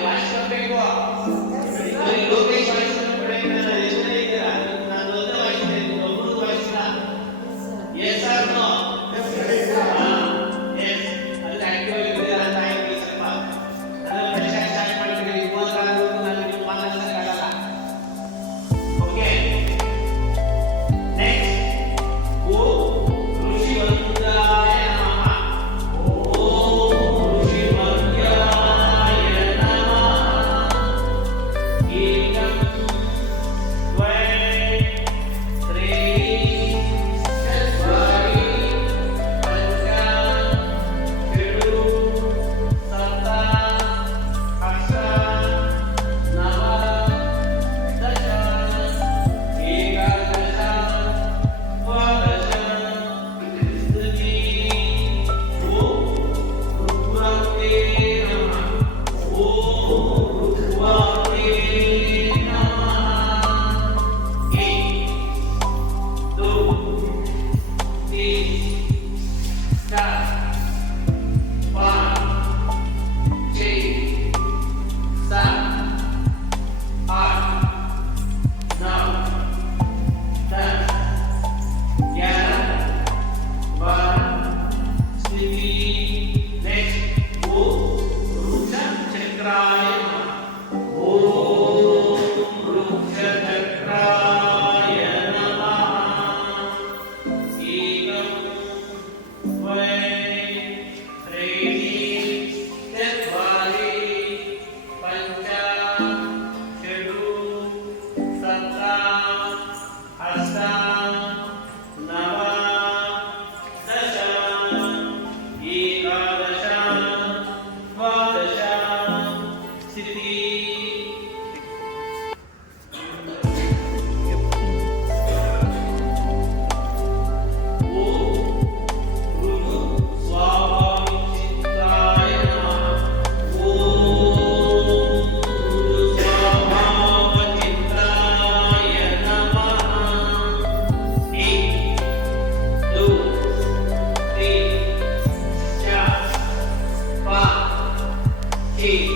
life. freedom, freedom. King.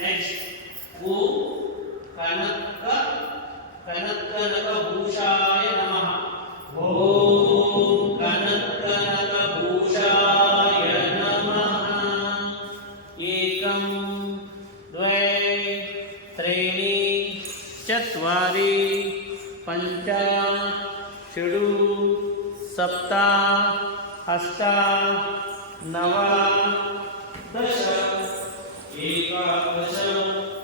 Next ओ कनक कनकनकभूषाय नमः ॐ कनकनकभूषाय नमः एकं द्वे त्रीणि चत्वारि पञ्च षड् सप्त अष्ट नव दश एक